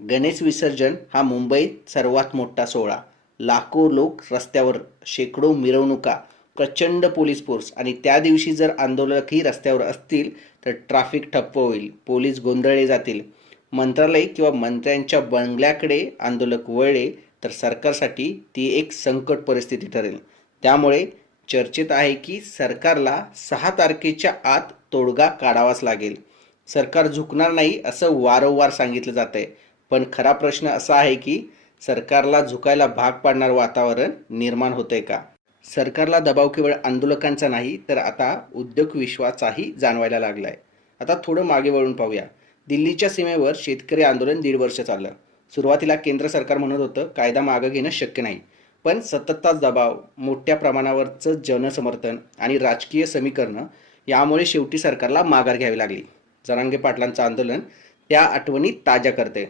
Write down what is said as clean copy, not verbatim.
गणेश विसर्जन हा मुंबईत सर्वात मोठा सोहळा. लाखो लोक रस्त्यावर, शेकडो मिरवणुका, प्रचंड पोलीस फोर्स आणि त्या दिवशी जर आंदोलकही रस्त्यावर असतील तर ट्रॅफिक ठप्प होईल, पोलीस गोंधळले जातील. मंत्रालय किंवा मंत्र्यांच्या बंगल्याकडे आंदोलक वळले तर सरकारसाठी ती एक संकट परिस्थिती ठरेल. त्यामुळे चर्चेत आहे की सरकारला 6 तारखेच्या आत तोडगा काढावाच लागेल. सरकार झुकणार नाही असं वारंवार सांगितलं जात आहे, पण खरा प्रश्न असा आहे की सरकारला झुकायला भाग पाडणार वातावरण निर्माण होतंय का? सरकारला दबाव केवळ आंदोलकांचा नाही तर आता उद्योग विश्वाचाही जाणवायला लागलाय. आता थोडं मागे वळून पाहूया. दिल्लीच्या सीमेवर शेतकरी आंदोलन 1.5 वर्ष चाललं. सुरुवातीला केंद्र सरकार म्हणत होतं कायदा मागं घेणं शक्य नाही, पण सततचा दबाव, मोठ्या प्रमाणावरचं जनसमर्थन आणि राजकीय समीकरणं यामुळे शेवटी सरकारला माघार घ्यावी लागली. जरांगे पाटलांचं आंदोलन त्या आठवणी ताज्या करते.